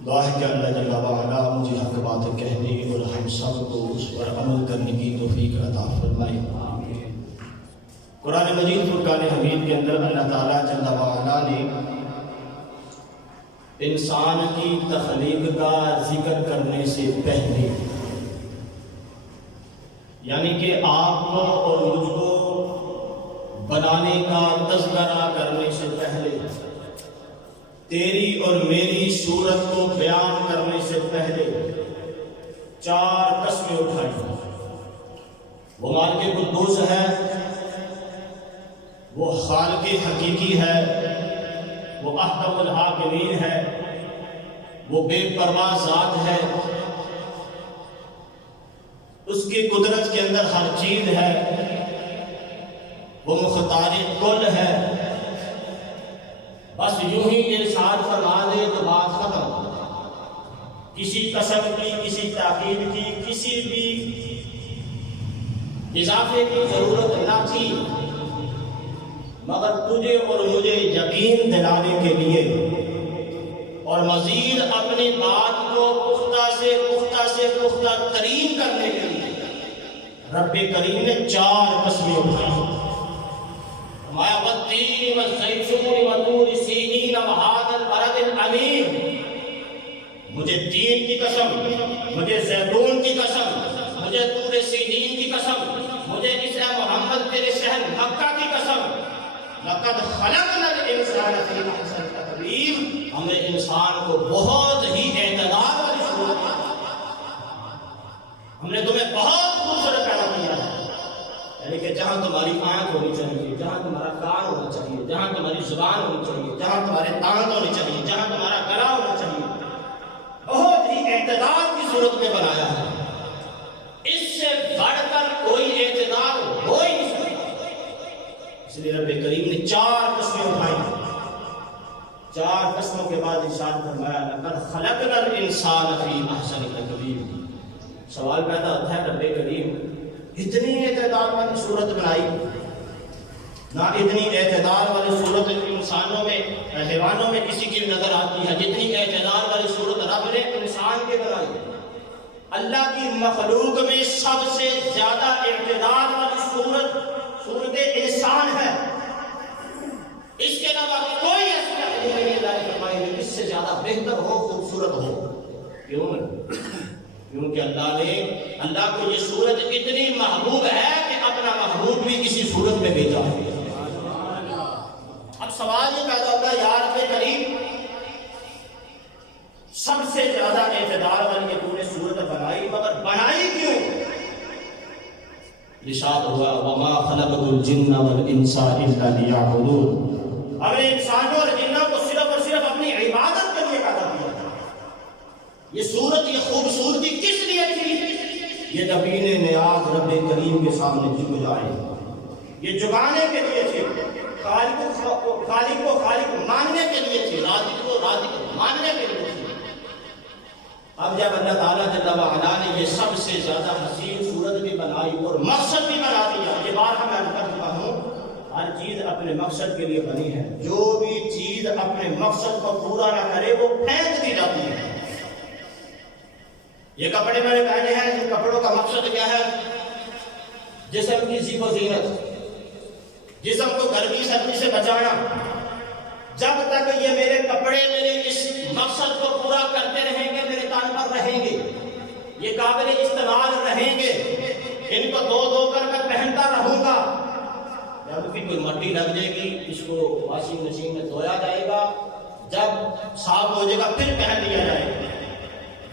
دعا ہے کہ اللہ جل وعلا مجھے حق بات کہنے اور ہم سب کو اس پر عمل کرنے کی توفیق عطا فرمائے۔ قرآن مجید فرقان حمید کے اندر اللہ تعالیٰ جل وعلا نے انسان کی تخلیق کا ذکر کرنے سے پہلے، یعنی کہ آپ کو اور مجھ کو بنانے کا تذکرہ کرنے سے پہلے، تیری اور میری صورت کو بیان کرنے سے پہلے 4 قسمیں اٹھائی۔ وہ مالک قدوس ہے، وہ خالق حقیقی ہے، وہ احکم الحاکمین ہے، وہ بے پرواہ ذات ہے، اس کی قدرت کے اندر ہر چیز ہے، وہ مختار کل ہے۔ بس یوں ہی ارشاد فرما دے تو بات ختم، کسی قسم کی، کسی تاکید کی، کسی بھی اضافے کی ضرورت نہ تھی، مگر تجھے اور مجھے یقین دلانے کے لیے اور مزید اپنی بات کو پختہ سے پختہ ترین کرنے کے لیے رب کریم نے 4 قسمیں اٹھائی۔ مایا والتین والزیتون وطور سینین وہذا البلد الامین، مجھے تین کی قسم، مجھے زیتون کی قسم، مجھے طور سینین کی قسم، مجھے اس محمد تیرے شہر مکہ کی قسم، لقد خلقنا الانسان فی احسن تقویم، ہم نے انسان کو بہت ہی اعتدال والی صورت میں، ہم نے تمہیں بہت خوبصورت پیدا کیا ہے، یعنی کہ جہاں تمہاری آنکھ ہونی چاہیے، جہاں تمہارا کان ہونا چاہیے، جہاں تمہاری زبان ہونی چاہیے، جہاں تمہارے دانت ہونے چاہیے، جہاں تمہارا گلا ہونا چاہیے، بہت ہی اعتدال کی صورت میں بنایا ہے۔ اس سے بڑھ کر کوئی اعتدال ہو ہی نہیں سکتا، اس لیے رب کریم نے 4 قسمیں اٹھائی۔ 4 قسموں کے بعد ارشاد فرمایا لقد خلقنا الانسان فی احسن تقویم۔ سوال پیدا ہوتا ہے رب کریم اتنی اعتدال والی صورت بنائی، نہ اتنی اعتدال والی صورت انسانوں میں، حیوانوں میں کسی کی نظر آتی ہے جتنی اعتدال والی صورت رب نے انسان کے بنائی۔ اللہ کی مخلوق میں سب سے زیادہ اعتدال والی صورت انسان ہے، اس کے علاوہ کوئی ایسی نہیں ہے اللہ نے فرمائی جو اس سے زیادہ بہتر ہو، خوبصورت ہو۔ کیونکہ اللہ کو یہ صورت اتنی محبوب ہے کہ اپنا محبوب بھی کسی صورت میں بھیجا ہے۔ اب سوال یہ پیدا ہوتا ہے یا رب کریم سب سے زیادہ اعتدال والی یہ پورے صورت بنائی، مگر بنائی کیوں؟ ارشاد ہوا وما خلقت الجن والانس الا لیعبدون، ہم نے انسانوں اور جنوں کو صرف اور صرف اپنی عبادت کے لیے پیدا کیا۔ یہ صورت، یہ خوبصورتی کس لیے تھی؟ یہ نبی نیاز رب کریم کے سامنے جھک جائے، یہ جھکانے کے لیے تھی، خالق کو خالق ماننے کے لیے تھی، رازق کو رازق ماننے کے لیے تھی۔ اب جب اللہ تعالیٰ جل وعلا نے یہ سب سے زیادہ حسین صورت بھی بنائی اور مقصد بھی بنا دیا، یہ بار میں عرض کر چکا ہوں، ہر چیز اپنے مقصد کے لیے بنی ہے، جو بھی چیز اپنے مقصد کو پورا نہ کرے وہ پھینک دی جاتی ہے۔ یہ کپڑے میں نے پہنے ہیں، ان کپڑوں کا مقصد کیا ہے؟ جسم کی زیب و زینت، جسم کو گرمی سردی سے بچانا۔ جب تک یہ میرے کپڑے میرے اس مقصد کو پورا کرتے رہیں گے، میرے تن پر رہیں گے، یہ قابل استعمال رہیں گے، ان کو دھو کر میں پہنتا رہوں گا، جب بھی کوئی مٹی لگ جائے گی اس کو واشنگ مشین میں دھویا جائے گا، جب صاف ہو جائے گا پھر پہن لیا جائے گا۔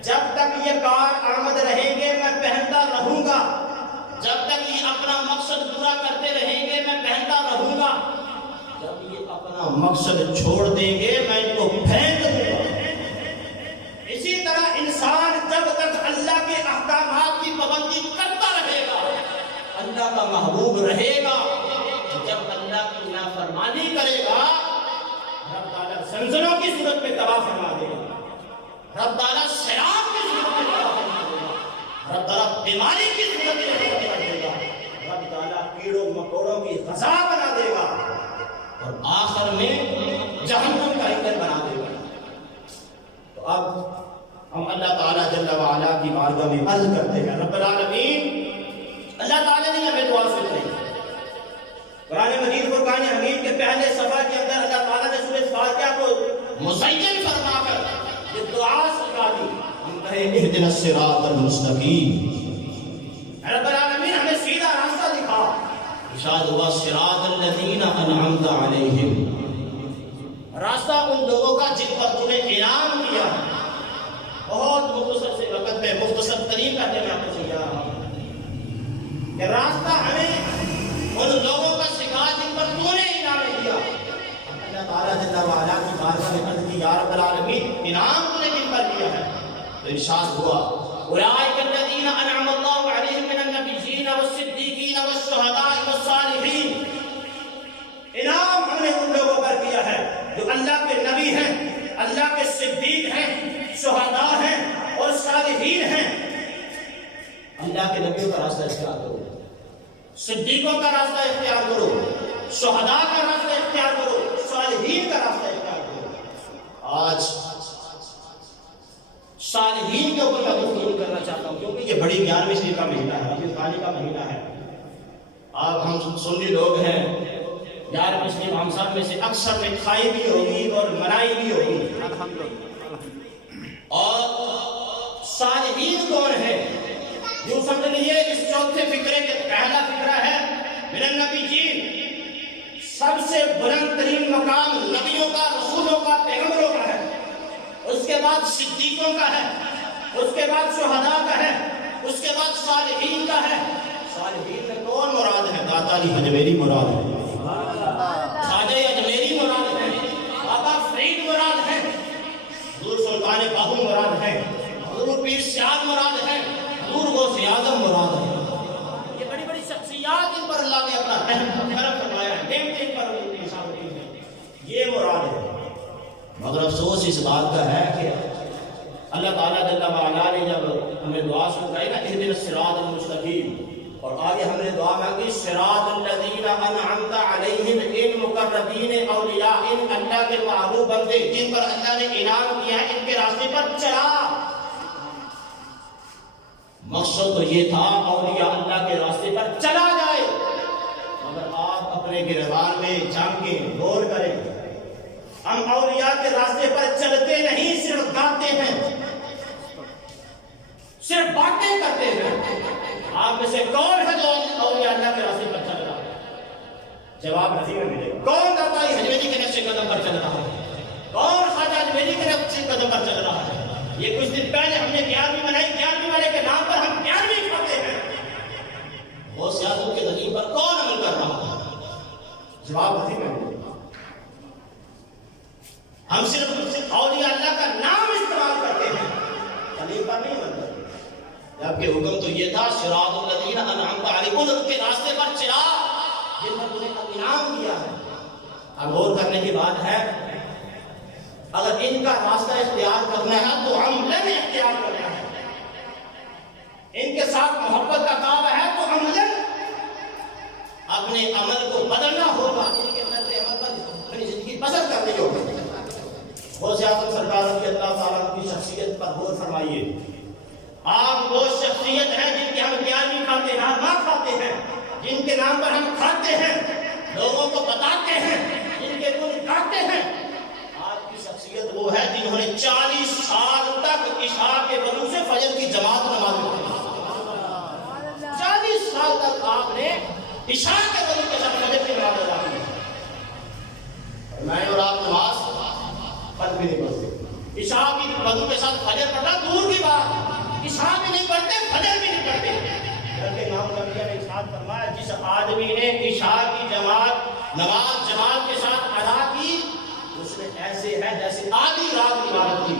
جب تک یہ کار آمد رہیں گے میں پہنتا رہوں گا، جب تک یہ اپنا مقصد پورا کرتے رہیں گے میں پہنتا رہوں گا، جب یہ اپنا مقصد چھوڑ دیں گے میں ان کو پھینک دوں گا۔ اسی طرح انسان جب تک اللہ کے احکامات کی پابندی کرتا رہے گا اللہ کا محبوب رہے گا، جب اللہ کی نافرمانی کرے گا رب تعالیٰ زلزلوں کی صورت میں تباہ فرما دے گا، رب تعالیٰ سیلاب کی صورت میں تباہ فرما دے گا، رب تعالیٰ بیماری کی صورت میں تباہ فرما دے گا، رب تعالیٰ کیڑوں مکوڑوں کی غذا بنا دے گا اور آخر میں جہنم کا ایندھن بنا دے گا۔ تو اب ہم اللہ تعالیٰ جل وعلا کی بارگاہ میں عرض کرتے ہیں رب العالمین اللہ تعالیٰ نے ہمیں دعا سکھائی. قرآن مجید فرقان حمید کے پہلے صفحہ کے اندر اللہ تعالیٰ نے سورۃ فاتحہ کو مزین فرما کر یہ دعا سکھا دی. ہم کہیں اہدنا الصراط المستقیم، رب العالمین ہمیں سیدھا راستہ دکھا. ارشاد ہوا صراط الذین انعمت علیہم، راستہ ان لوگوں کا جن پر تمہیں انعام کیا. بہت مختصر سے وقت میں مختصر ترین کرتے میں آپ کو سمجھا رہا ہوں کہ راستہ ہمیں ان لوگوں کا سکھا جن پر تو نے انعام دیا. اللہ تعالیٰ جل وعلا کی بارگاہ میں عرض کی یا رب العالمین انعام تو نے جن پر دیا ہے. تو ارشاد ہوا اولئک الذین انعم اللہ علیہم من النبیین والصدیقین والشہداء والصالحین. انعام ہم نے ان لوگوں پر کیا ہے جو اللہ کے نبی ہیں، اللہ کے صدیق ہیں، شہداء ہیں اور صالحین ہیں. اللہ کے نبیوں کا راستہ اختیار کرو، صدیقوں کا راستہ اختیار کرو، شہداء کا راستہ اختیار کرو، صالحین کا راستہ اختیار کرو. آج صالحین کے اوپر میں گفتگو کرنا چاہتا ہوں کیونکہ یہ بڑی 11ویں شریف کا مہینہ ہے، ربیع الثانی کا مہینہ ہے. آپ ہم سنی لوگ ہیں، 11ویں شریف ہم سب میں سے اکثر میں کھائی بھی ہوگی اور منائی بھی ہوگی. اور صالحین کون ہے؟ یوں سمجھ لیجیے اس چوتھے فکرے کے پہلا فکرہ ہے من النبیین، سب سے بلند ترین مقام نبیوں کا، رسولوں کا، پیغمبروں کا ہے. اس کے بعد صدیقوں کا ہے، اس کے بعد شہداء کا ہے، اس کے بعد صالحین کا ہے. صالحین میں کون مراد ہے؟ داتا علی حجویری مراد ہے، خواجہ اجمیری مراد ہے، بابا فرید مراد ہے، حضور سلطان باہو مراد ہے، حضور پیر سیاد مراد ہے، حضور غوث اعظم مراد ہے. یہ بڑی بڑی شخصیات ان پر اللہ نے اپنا رحم کرم فرمایا ہے، نعمتیں ان پر نثار کی ہیں. یہ مراد ہے. مگر افسوس اس بات کا ہے کہ اللہ تعالیٰ جل وعلا نے جب ہمیں دعا سکھائی نا اہدنا الصراط المستقیم، اور آگے ہم نے دعا مانگی صراط الذین انعمت علیہم، ان مقربین اولیاء، ان اللہ کے محبوب بندے جن پر اللہ نے انعام کیا ہے، ان کے راستے پر چلا. مقصد تو یہ تھا اولیاء اللہ کے راستے پر چلا جائے. مگر آپ اپنے گریبان میں جھانکیں، غور کریں، ہم اولیاء کے راستے پر چلتے نہیں، صرف گاتے ہیں، صرف باتیں کرتے ہیں. آپ میں سے کون ہے جو اولیاء اللہ کے راستے پر چل رہا ہے؟ جواب نہیں ملے گا. کون داتا حجویری کے نقش قدم پر چل رہا ہے؟ کون خواجہ اجمیری کے نقش قدم پر چل رہا ہے؟ یہ کچھ دن پہلے ہم نے 11ویں منائی، 11ویں والے کے نام پر ہم 11ویں کھاتے ہیں. وہ سیاستوں کے ذریعے پر کون عمل کر رہا ہے؟ جواب نہیں ملے گا. ہم صرف اولیاء اللہ کا نام استعمال کرتے ہیں، خلیفہ نہیں بنتے. جبکہ حکم تو یہ تھا صراط الذین انعمت علیہم، ان کے راستے پر چلا جن پر تمہیں انعام کیا ہے. اب غور کرنے کی بات ہے، اگر ان کا راستہ اختیار کرنا ہے تو عملاً اختیار کرنا ہے. ان کے ساتھ محبت کا کام ہے تو عملاً اپنے عمل کو بدلنا ہوگا، ان کے طرز عمل پر اپنی زندگی بسر کرنی ہوگی. غوث اعظم سرکار رضی اللہ تعالیٰ کی شخصیت پر غور فرمائیے. آپ وہ شخصیت ہیں جن کے ہم 11ویں کھاتے ہیں، نہ کھاتے ہیں، جن کے نام پر ہم کھاتے ہیں، لوگوں کو بتاتے ہیں، جن کے گن گاتے ہیں. آپ کی شخصیت وہ ہے جنہوں نے 40 سال تک عشاء کے وضو سے فجر کی جماعت نماز پڑھی. 40 سال تک آپ نے عشاء کے وضو کے ساتھ فجر کی نماز ادا کی. میں اور آپ نماز پڑھ بھی نہیں پڑھتے. عشاء کی وضو کے ساتھ فجر پڑھنا دور کی بات، عشاء بھی نہیں پڑھتے، فجر بھی نہیں پڑھتے. بلکہ امام نبوی نے ارشاد فرمایا جس آدمی نے عشاء کی نماز جماعت کے ساتھ ادا کی اس نے ایسے ہے جیسے آدھی رات عبادت کی.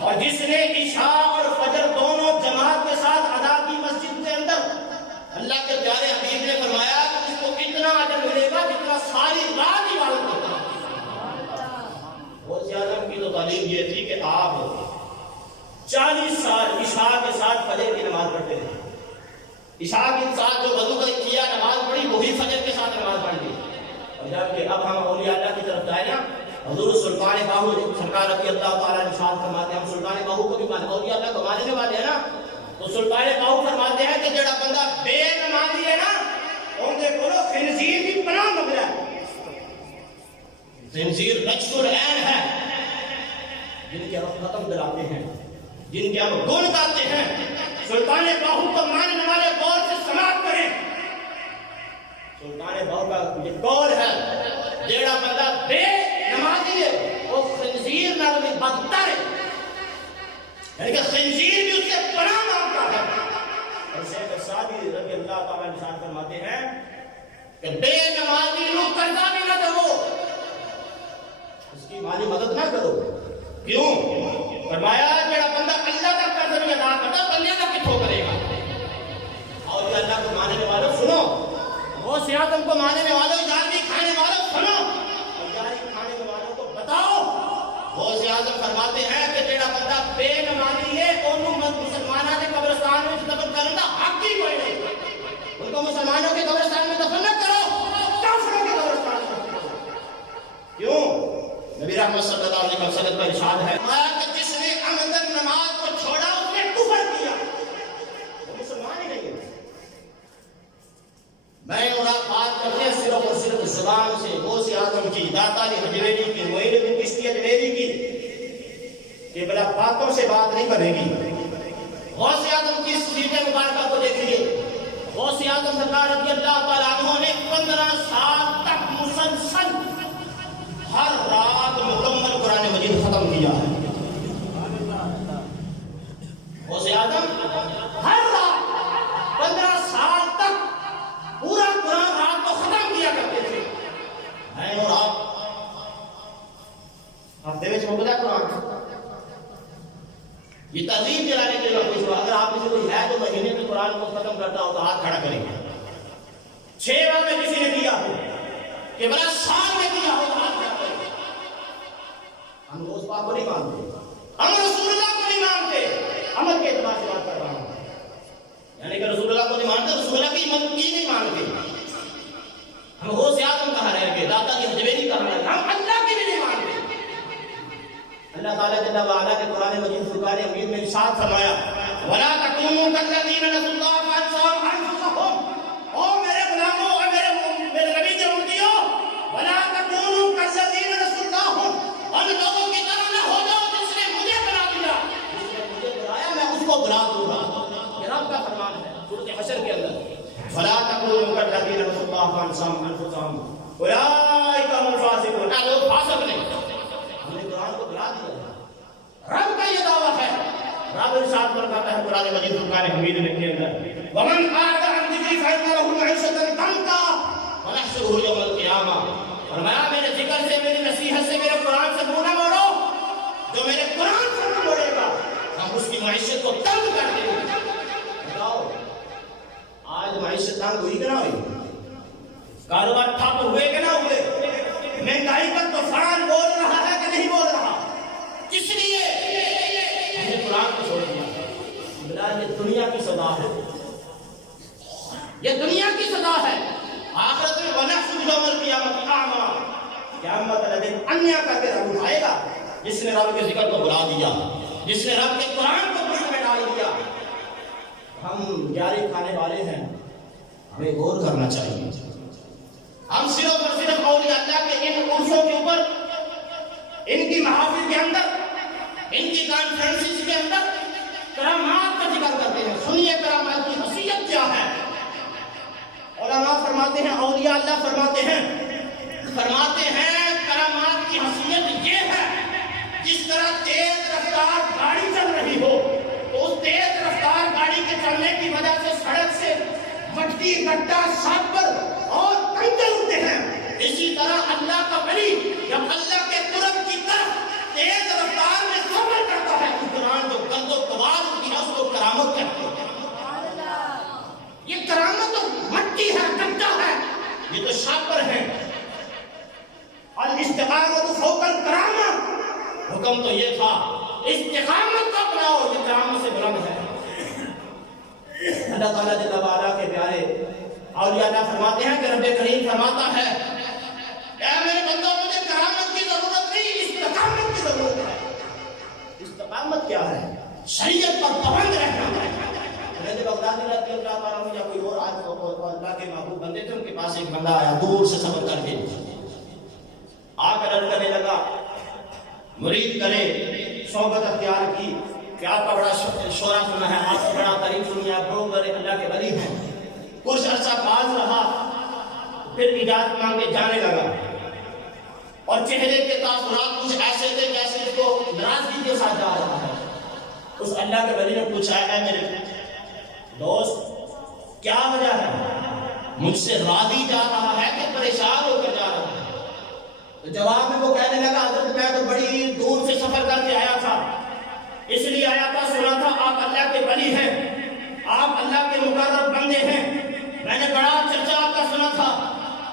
اور جس نے عشاء اور فجر دونوں جماعت کے ساتھ ادا کی مسجد کے اندر، اللہ کے پیارے حبیب نے فرمایا کہ اس کو اتنا اجر ملے گا جتنا ساری رات عبادت کرتا. غوث اعظم کی تو تعلیم یہ تھی کہ آپ 40 سال عشاء کے ساتھ فجر کی نماز پڑھتے تھے. عشاء کے ساتھ جو وضو کیا نماز پڑھی وہی فجر کے ساتھ نماز پڑھ لی. اور جب کہ اب ہم اولیاء اللہ کی طرف جائیں نا حضور سلطان باہو سرکار رضی اللہ تعالیٰ ارشاد فرماتے ہیں، ہم سلطان باہو کو بھی مانتے ہیں، اولیاء اللہ کو ماننے والے ہیں نا، تو سلطان باہو فرماتے ہیں کہ جڑا بندہ بے نمازی ہے نا ان دے کولو خنزیر کی پناہ منگدا ہے۔ خنزیر رجس العین ہے، جن کے ہم ختم دلاتے ہیں، جن کے ہم گن گاتے ہیں۔ سلطان باہو کو ماننے والے غور سے سماعت کریں، سلطان باہو کا یہ قول ہے جیڑا بندہ بے نمازی ہے وہ خنزیر نال بھی بدتر ہے، یعنی کہ خنزیر بھی اس سے پناہ مانگتا ہے۔ اور شیخ سعدی رضی اللہ تعالیٰ عنہ فرماتے ہیں کہ بے نمازی کو قرضہ بھی نہ دو، اس کی مالی مدد نہ کرو۔ کیوں؟ فرمایا جیڑا بندہ اللہ کا قرض نہیں ادا کرتا بندے کا کتوں کرے گا۔ اور اللہ کو ماننے والوں سنو، غوث اعظم کو ماننے والوں، جانبی کھانے والوں سنو، اور جانبی کھانے والوں کو بتاؤ۔ غوث اعظم فرماتے ہیں کہ جیڑا بندہ بے نمازی ہے انہوں مسلمانوں کے قبرستان میں دفن کرنے کا حق ہی کوئی نہیں، ان کو مسلمانوں کے قبرستان میں دفن نہ کرو، کافروں کے قبرستان میں دفن کرو۔ کیوں؟ نبی رحمت صلی اللہ علیہ وسلم کا ارشاد ہے کہ جس نے عمدن نماز کو چھوڑا اس نے کفر کیا، وہ مسلمان ہی نہیں ہے۔ میں اور آپ بات کرتے ہیں صرف اور صرف زبان سے غوث اعظم کی، داتا علی حجویری کی، معین الدین چشتی اجمیری کی، کہ بلا باتوں سے بات نہیں بنے گی۔ غوث اعظم کی سیرت مبارکہ کو دیکھیے، غوث اعظم سرکار رضی اللہ تعالیٰ عنہ نے 15 سال تک مسلسل ہر رات مکمل قرآن مجید ختم کیا ہے۔ غوث اعظم ہر رات 15 سال تک پورا قرآن رات کو ختم کیا کرتے تھے۔ میں اور آپ ہفتے میں چھوڑ دیا قرآن، یہ تہذیب چلانے کے لیے کوئی، اگر آپ کسی کوئی ہے تو مہینے میں قرآن کو ختم کرتا ہو تو ہاتھ کھڑا کریں گے۔ 6 بار میں کسی نے کیا ہو کہ بڑا سال میں کیا ہو تو ہاتھ کھڑا کریں گے۔ ہم غوث پاک کو نہیں مانتے، ہم رسول اللہ کو نہیں مانتے، عمل کے اعتبار سے بات کر رہا ہوں، یعنی کہ رسول اللہ کو نہیں مانتے، رسول اللہ کی عمل کی نہیں مانتے۔ ہم غوث اعظم کہاں رہ گئے، داتا کی حجویری کہاں رہ گئے، ہم اللہ کی بھی نہیں مانتے۔ اللہ تعالیٰ جل وعلا کے قرآن مجید فرقان حمید میں ارشاد فرمایا وَلَا تَكُونُوا كَالَّذِينَ نَسُوا اللَّهَ فَأَنسَاهُمْ أَنفُسَهُمْ، او میرے غلاموں اور میرے نبی کے امتیوں، وَلَا تَكُونُوا كَالَّذِينَ نَسُوا اللَّهَ، ان لوگوں کی طرح نہ ہو جاؤ جس نے مجھے بلا دیا، جس نے مجھے بلایا میں اس کو بلا دوں گا۔ یہ رب کا فرمان ہے سورۃ حشر کے اندر، وَلَا تَكُونُوا كَالَّذِينَ نَسُوا اللَّهَ فَأَنسَاهُمْ أَنفُسَهُمْ أُولَٰئِكَ هُمُ الْفَاسِقُونَ، وہ فاسق نہیں، ہم نے قرآن کو بلا دیا۔ رب کا یہ دعویٰ ہے، رب ارشاد فرماتا ہے قرآن مجید فرقان حمید کے اندر وَمَنْ أَعْرَضَ عَنْ ذِكْرِي فَإِنَّ لَهُ مَعِيشَةً ضَنكًا وَنَحْشُرُهُ يَوْمَ الْقِيَامَةِ۔ فرمایا میرے ذکر سے، میری نصیحت سے، میرے قرآن سے منہ نہ موڑو، جو میرے قرآن سے منہ موڑے گا ہم اس کی معیشت کو تنگ کر دیں گے۔ بتاؤ آج معیشت تنگ ہوئی کہ نہ ہوئی؟ کاروبار ٹھپ ہوئے کہ نہ ہوئے؟ مہنگائی کا طوفان بول رہا ہے کہ نہیں بول رہا؟ کس لیے ہم نے قرآن کو چھوڑ دیا؟ بلا یہ دنیا کی سزا ہے، یہ دنیا کی سزا ہے۔ آخرت میں وَنَحْشُرُ يَوْمَ الْقِيَامَةِ أَعْمَىٰ، قیامت والے دن انیا کر کے رب اٹھائے گا جس نے رب کے ذکر کو بلا دیا، جس نے رب کے قرآن کو پشت میں ڈال دیا۔ ہم جاری کھانے والے ہیں، ہمیں غور کرنا چاہیے۔ ہم صرف اور صرف اولیاء اللہ کے ان عرصوں کے اوپر، ان کی محافل کے اندر، ان کی کانفرنسز کے اندر کرامات کا ذکر کرتے ہیں۔ سنیے کرامات کی حیثیت کیا ہے۔ علماء فرماتے ہیں، اولیاء اللہ فرماتے ہیں کرامات کی حیثیت یہ ہے جس طرح تیز رفتار گاڑی چل رہی ہو تو اس تیز رفتار گاڑی کے چلنے کی وجہ سے سڑک سے مٹی گڈھا سانپر اور کنکر اڑتے ہیں، اسی طرح اللہ کا ولی جب اللہ کے قرب کی طرف تیز رفتار میں سفر کرتا ہے اس دوران جو گرد و غبار ہوتی ہے اس کو کرامت کہتے ہیں۔ یہ کرامت تو مٹی ہے، گڈھا ہے، یہ تو شاپر ہے۔ الاستقامت فوق الکرامہ، حکم تو یہ تھا استقامت کو اپناؤ، یہ کرامت سے بلند ہے۔ اللہ تعالیٰ جل وعلا کے پیارے اولیاء اللہ فرماتے ہیں کہ رب کریم فرماتا ہے اے میرے بندوں مجھے کرامت کی ضرورت کرامت کیا ہے؟ شریعت پر پابند رہنا. جنید بغدادی رضی اللہ تعالیٰ عنہ یا کوئی اور اللہ کے محبوب بندے تھے، ان کے پاس ایک بندہ آیا دور سے سفر کر کے، آ کر عرض کرنے لگا، مرید کرے، صحبت اختیار کی کہ آپ کا بڑا شعرا سنا ہے، آپ کا بڑا تعریف سنی ہے، آپ بڑے بڑے اللہ کے ولی ہیں. کچھ عرصہ باز رہا، پھر اجازت مانگے جانے لگا، اور چہرے کے تاثرات کچھ ایسے تھے جیسے اس کو ناراضگی کے ساتھ جا رہا ہے. اس اللہ کے ولی نے پوچھا، اے میرے دوست کیا وجہ ہے؟ مجھ سے راضی جا رہا ہے کہ پریشان ہو کر جا رہا ہے؟ تو جواب میں وہ کہنے لگا، حضرت میں تو بڑی دور سے سفر کر کے آیا تھا، اس لیے آیا تھا، سنا تھا آپ اللہ کے ولی ہیں، آپ اللہ کے مقرب بندے ہیں، میں نے بڑا چرچا آپ کا سنا تھا،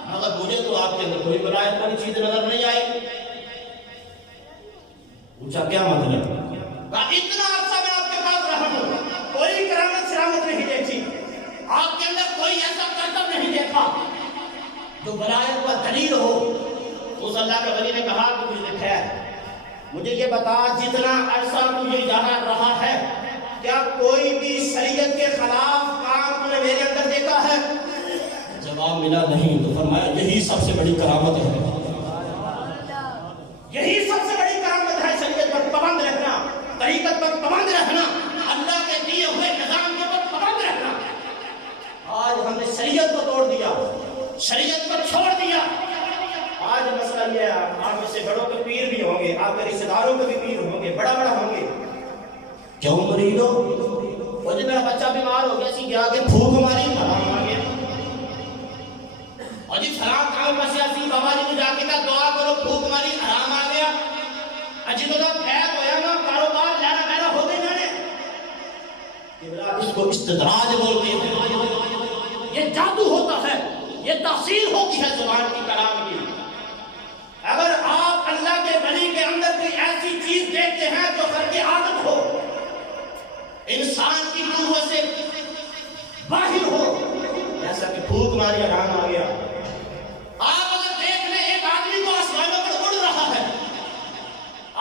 مگر مجھے تو آپ کے اندر کوئی ولایت والی چیز نظر نہیں آئی. پوچھا کیا مطلب؟ کہا اتنا عرصہ میں آپ کے پاس رہا ہوں، کوئی کرامت شرامت نہیں دیکھی، آپ کے اندر کوئی ایسا کرتب نہیں دیکھا جو ولایت پر دلیل ہو. اس اللہ کے ولی نے کہا کہ مجھے خیر، مجھے یہ بتا، جتنا عرصہ تجھے یہاں رہا ہے کیا کوئی بھی شریعت کے خلاف کام تم نے میرے اندر دیکھا ہے؟ جواب ملا نہیں. تو فرمایا یہی سب سے بڑی کرامت ہے، یہی سب سے بڑی کرامت ہے، شریعت پر پابند رہنا، طریقت پر پابند رہنا، اللہ کے دیے ہوئے نظام کے پر پابند رہنا. آج ہم نے شریعت کو توڑ دیا، شریعت کو چھوڑ دیا. آج مسئلہ یہ ہے، آپ میں سے بڑوں کے پیر بھی ہوں گے، آپ کے رشتہ داروں کے بھی پیر ہوں گے، بڑا ہوں گے. کیوں مرید ہو؟ وہ جو میرا بچہ بیمار ہو گیا، اسی گیا کہ پھوک ماری حرام آ گیا، اور جی فلاں کام کا سیاسی بابا جی کو جا کے کہا دعا کرو پھوک ماری حرام آ گیا، اجی تو پھیک ہویا نا، کاروبار لینا میرا ہو گئی میں نے. اس کو استدراج بولتے ہیں، یہ جادو ہوتا ہے، یہ تاثیر ہوتی ہے زبان کی، کلام کی. اگر آپ اللہ کے ولی کے اندر کوئی ایسی چیز دیکھتے ہیں جو کر کے عادت ہو، انسان کی قوت سے باہر ہو، جیسا کہ پھوک ماری حرام آ گیا. آپ اگر دیکھ لیں ایک آدمی کو آسمانوں پر اڑ رہا ہے،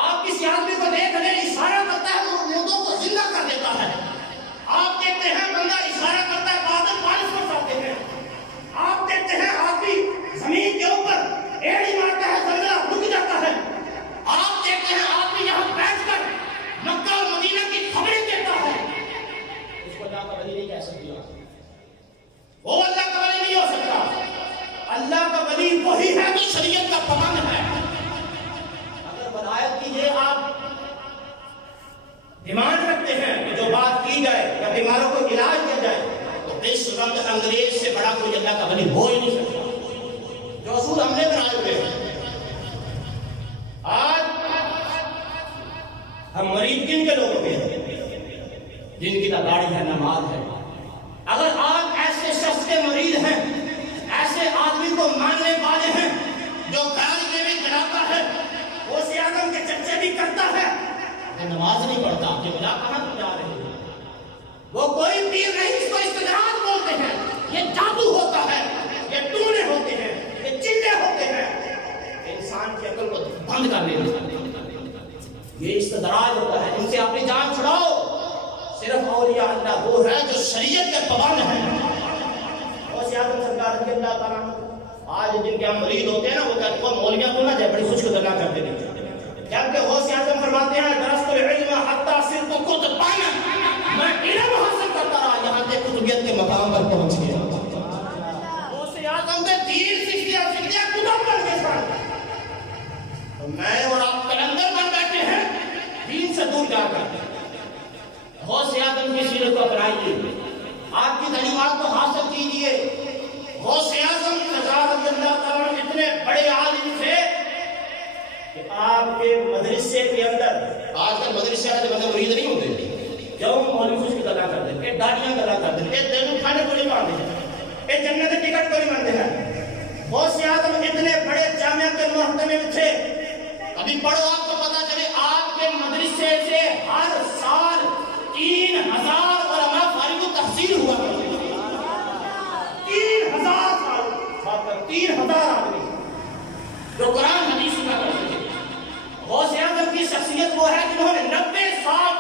آپ کسی آدمی کو دیکھ لیں اشارہ کرتا ہے، وہ مردوں کو زندہ کر دیتا ہے. آپ دیکھتے ہیں بندہ اشارہ کرتا ہے، بادل بارش ہو جاتے ہیں. آپ دیکھتے ہیں آدمی زمین کے اوپر ایڑی مارتا ہے، زلزلہ رک جاتا ہے. آپ دیکھتے ہیں آدمی یہاں بیٹھ کر مکہ اور مدینہ کی خبریں دیتا ہے. اس کو اللہ کا ولی نہیں کہہ سکتا، وہ اللہ کا ولی نہیں ہو سکتا. اللہ کا ولی وہی ہے جو شریعت کا پابند ہے. اگر ولایت کی یہ آپ ڈیمانڈ رکھتے ہیں کہ جو بات کی جائے یا بیماروں کو علاج دیا جائے، تو اس وقت انگریز سے بڑا کوئی اللہ کا ولی ہو ہی نہیں سکتا. جو اصول ہم نے بنائے ہوئے ہیں. آج ہم مریض کن کے لوگوں کے ہیں؟ جن کی نہ داڑھی ہے نہ مال ہے. اگر آپ ایسے شخص کے مریض ہیں، ایسے آدمی کو ماننے والے ہیں جو خیال میں بھی کراتا ہے، غوث اعظم کے چرچے بھی کرتا ہے، نماز نہیں پڑھتا، کہ بلا کہاں تو جا رہے ہیں؟ وہ کوئی پیر نہیں، اس کو استدراج بولتے ہیں. یہ جادو ہوتا ہے، یہ ٹونے ہوتے ہیں، یہ چلے ہوتے ہیں، انسان کی عقل کو بند کر لیتے ہیں. یہ استدراج ہوتا ہے. ان سے اپنی جان چھڑاؤ. صرف اولیاء اللہ وہ ہے جو شریعت کے پابند ہیں. غوث اعظم سرکار رضی اللہ تعالیٰ عنہ، آج جن کے ہم مرید ہوتے ہیں نا، وہ کہتے ہیں مولویاں کو نہ جائے، بڑی خوش گلا کرتے ہیں. جبکہ غوث اعظم فرماتے ہیں درست العلم حتی صرت کتبانا، میں علم حاصل کرتا رہا یہاں سے کتبیت کے مقام پر پہنچ گیا. غوث اعظم نے دین سیکھ لیا، کتب پڑھ کے ساتھ. تو میں اور آپ کلندر بن بیٹھے ہیں دین سے دور جا کر. غوث اعظم کی سیرت کو اپنائیے، آپ کی تعلیمات کو حاصل کیجیے. غوث اعظم رضی اللہ تعالیٰ عنہ اتنے بڑے عالم تھے کہ آپ کے مدرسے کے اندر، آج کل مدرسے والے بندے مرید نہیں ہوتے، کیوں؟ مولوی خوش کی گلا کرتے ہیں، کہ داڑیاں گلا کرتے ہیں، کہ دل کھانے کو نہیں مانتے ہیں، کہ جنت ٹکٹ کو نہیں مانتے ہیں. غوث اعظم اتنے بڑے جامعہ کے محتمے میں تھے. ابھی پڑھو آپ کو پتا چلے، آپ کے مدرسے سے ہر سال 3000 علماء فارغ التحصیل ہوا کرتے ہیں. 3000 سال، 3000 آدمی جو قرآن حدیث سنا کرتے تھے. غوث اعظم کی شخصیت وہ ہے جنہوں نے 90 سال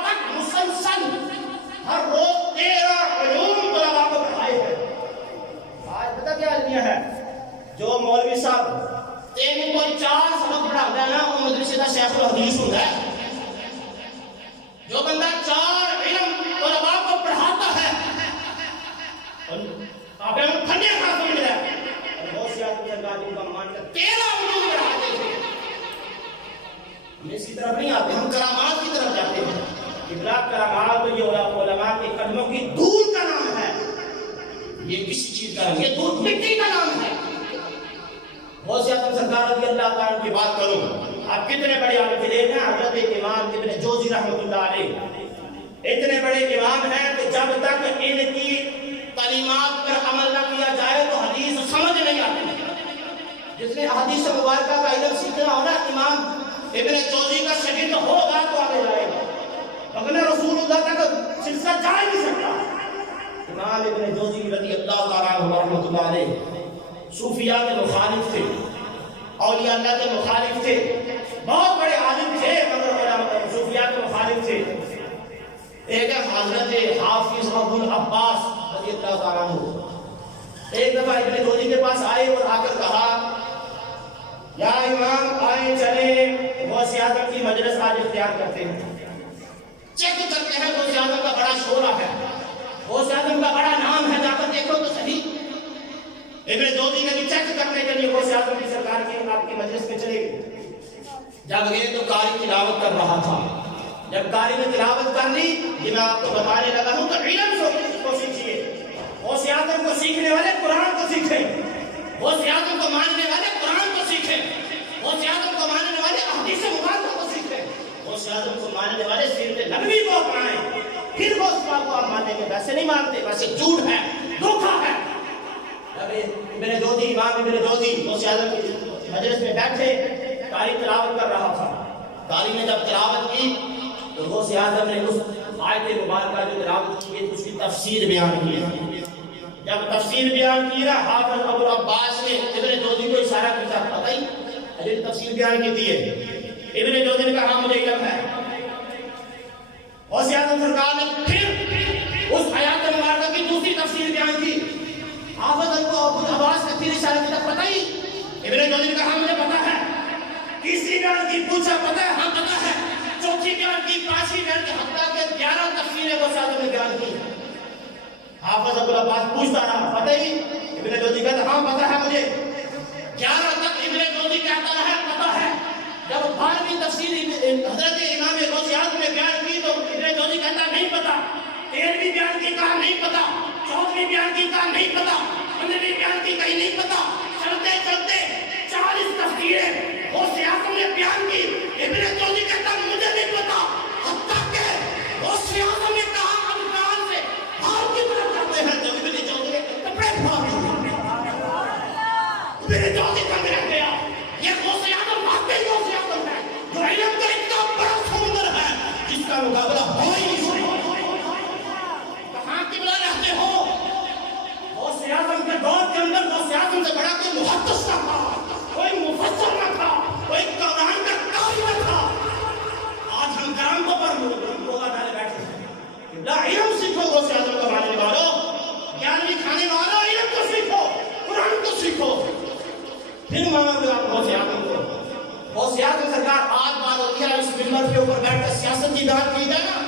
کرامات یہ علماء کے قدموں کی دھول کا نام ہے. یہ کسی چیز کا نام، یہ دھول مٹی کا نام ہے. غوث اعظم سرکار رضی اللہ تعالیٰ کی بات کروں، آپ کتنے بڑے عالم تھے ہیں. حضرت امام ابن جوزی رحمۃ اللہ علیہ اتنے بڑے امام ہیں کہ جب تک ان کی تعلیمات پر عمل نہ کیا جائے تو حدیث سمجھ نہیں آتی. جس نے حدیث مبارکہ کا علم سیکھنا ہونا امام ابن جوزی کا شاگرد ہوگا تو آگے جائے گا، مگر رسول اللہ تک سلسلہ جا ہی نہیں سکتا. امام ابن جوزی رضی اللہ تعالیٰ عنہ رحمۃ اللہ علیہ صوفیاء کے مخالف تھے، اولیاء اللہ کے مخالف تھے، بہت بڑے عالم تھے مگر صوفیاء کے مخالف تھے. ایک ہے حضرت حافظ ابو العباس رضی اللہ تعالیٰ عنہ. ایک دفعہ ابن جوزی کے پاس آئے اور آ کر کہا یا امام آئیں چلیں غوث اعظم کی مجلس آج اختیار کرتے ہیں. چیک کرتے ہیں غوث اعظم کا بڑا شورا ہے، غوث اعظم کا بڑا نام ہے، جا کر دیکھو تو صحیح. ابن جوزی نے بھی چیک کرنے کے لیے غوث اعظم کی سرکار کی آپ کی مجلس میں چلے گئے. جب گئے تو قاری تلاوت کر رہا تھا. جب قاری نے تلاوت کر لی، یہ میں آپ کو بتانے لگا ہوں تو علم کو سیکھیے. غوث اعظم کو سیکھنے والے قرآن کو سیکھیں، غوث اعظم کو ماننے والے قرآن کو سیکھیں، غوث اعظم کو ماننے والے احادیث مبارکہ کو سیکھیں، غوث اعظم کو ماننے والے سیرت نبوی کو اپنائیں. پھر غوث پاک کو آپ ماننے کے ویسے نہیں مانتے، ویسے جھوٹ ہے، دھوکہ ہے. ابن جوزی امام ابن جوزی غوث اعظم کی مجلس میں بیٹھے، قاری تلاوت کر رہا تھا. قاری نے جب تلاوت کی تو غوث اعظم نے اس آیت مبارکہ جو تلاوت کی اس کی تفسیر بیان کی. جب تفسیر بیان کی نا حافظ ابو العباس نے ابن جوزی کو اشارہ کیا، پتہ ہی اجل تفسیر بیان کی تھی ہے. ابن جوزی نے کہا مجھے علم ہے. غوث اعظم سرکار نے پھر اس آیات مبارکہ کی دوسری تفسیر بیان کی. حافظ ابو العباس نے پھر اشارہ کیا، پتہ ہی. ابن جوزی نے کہا مجھے پتہ ہے. تیسری بیان کی پوچھا، پتہ ہے؟ ہاں پتہ ہے. چوتھی بیان کی، پانچویں بیان کی، حتیٰ کہ 11 تفسیریں غوث اعظم نے بیان کی. حافظ ابو العباس پوچھتا رہا، پتہ ہی؟ ابن جوزی کہتا ہاں پتہ ہے مجھے. 11 تک ابن جوزی کہتا ہے پتہ ہے. جب 12ویں تفسیر حضرت امام غوث اعظم نے بیان کی تو ابن جوزی کہتا نہیں پتہ. 13ویں بیان کی کہا نہیں پتہ. 14ویں بیان کی کہا نہیں پتہ. 15ویں بیان کی کہیں نہیں پتہ. چلتے چلتے 40 تفسیریں غوث اعظم نے بیان کی. ابن جوزی کہتا مجھے نہیں پتہ. حتیٰ کہ غوث اعظم نے کہا ابدان سے بھاگ کی طرف کرتے ہیں تو ابن جوزی نے کپڑے پھاڑ دیے. ابن جوزی کم رہ گیا. یہ غوث اعظم واقعی غوث اعظم ہے جو علم کا اتنا بڑا سمندر ہے جس کا مقابلہ ہو ہی نہیں سکتا. کہاں قبلہ رہتے ہو؟ غوث اعظم کے دور کے اندر غوث اعظم سے بڑا کوئی محدث نہ تھا، کوئی مفسر نہ تھا، کوئی قرآن کا قاری نہ تھا. آج ہم کرامتوں پر روزہ ڈالے بیٹھے ہیں. قبلہ علم سیکھو غوث اعظم کو ماننے والوں، گیارہویں کھانے والوں علم کو سیکھو، قرآن کو سیکھو. پھر مانگو آپ غوث اعظم کو. غوث اعظم سرکار آج بات ہوتی ہے اس ممبر کے اوپر بیٹھ کر سیاست کی بات کی جائے نا،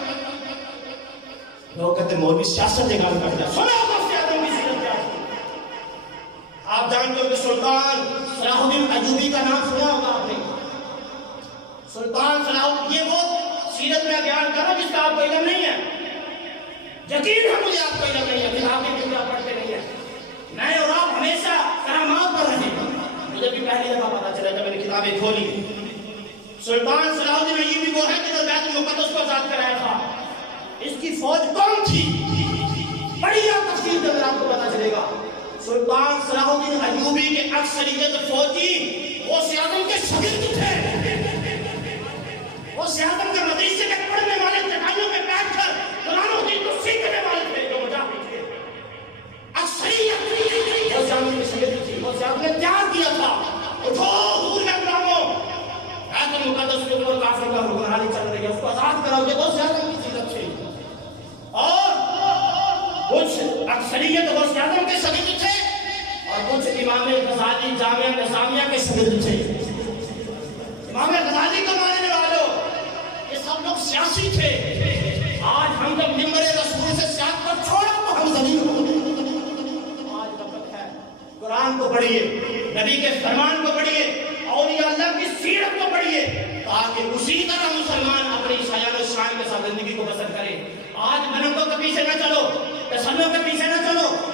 لوگ کہتے ہیں مولوی سیاست کی بات کرتا ہے. سنو غوث اعظم کی سیرت کیا ہے. آپ جانتے ہو کہ سلطان صلاح الدین ایوبی کا نام سنا ہوگا آپ نے. سلطان صلاح الدین، یہ وہ سیرت میں بیان کرو جس کا آپ کو علم نہیں ہے. یقین ہے مجھے آپ کو علم نہیں ہے، پھر آپ نے کتنا پڑھتے نہیں ہیں. میں اور آپ ہمیشہ کرامات پر رہے. مجھے بھی پہلی دفعہ پتا چلا جب میں نے کتابیں کھولی. سلطان صلاح الدین ایوبی وہ ہے جنہوں نے بیت المقدس کو آزاد کرایا تھا. اس کی فوج کون تھی؟ بڑی تفصیل کے اندر آپ کو پتا چلے گا. سلطان صلاح الدین ایوبی کے اکثریت فوجی غوث اعظم کے شاگرد تھے. غوث اعظم کے مدرسے کے پڑھنے والے چٹائیوں میں بیٹھ کر قرآن و حدیث کو سیکھنے والے تھے جو مجاہد تھے. اکثریت غوث اعظم کے شاگرد تھی. غوث اعظم نے تیار کیا تھا اٹھو حضور کے غلاموں، بیت المقدس کے اوپر کافر کا حکمرانی چل رہی ہے، اس کو آزاد کراؤ. یہ غوث اعظم کی سیرت تھی. اور کچھ اکثریت غوث اعظم کے شاگرد تھے اور کچھ امام غزالی جامعہ نظامیہ کے شاگرد تھے. امام غزالی کو ماننے والوں یہ سب لوگ سیاسی تھے. آج ہم جب ممبر رسول سے سیاست پر چھوڑا تو ہم ذلیل ہو گئے. آج وقت ہے قرآن کو پڑھیے، نبی کے فرمان کو پڑھیے، اولیاء اللہ کی سیرت کو پڑھیے. تاکہ اسی طرح مسلمان اپنی شایان و شان کے ساتھ زندگی کو بسر کرے. آج منتوں کے پیچھے نہ چلو، تسلوں کے پیچھے نہ چلو.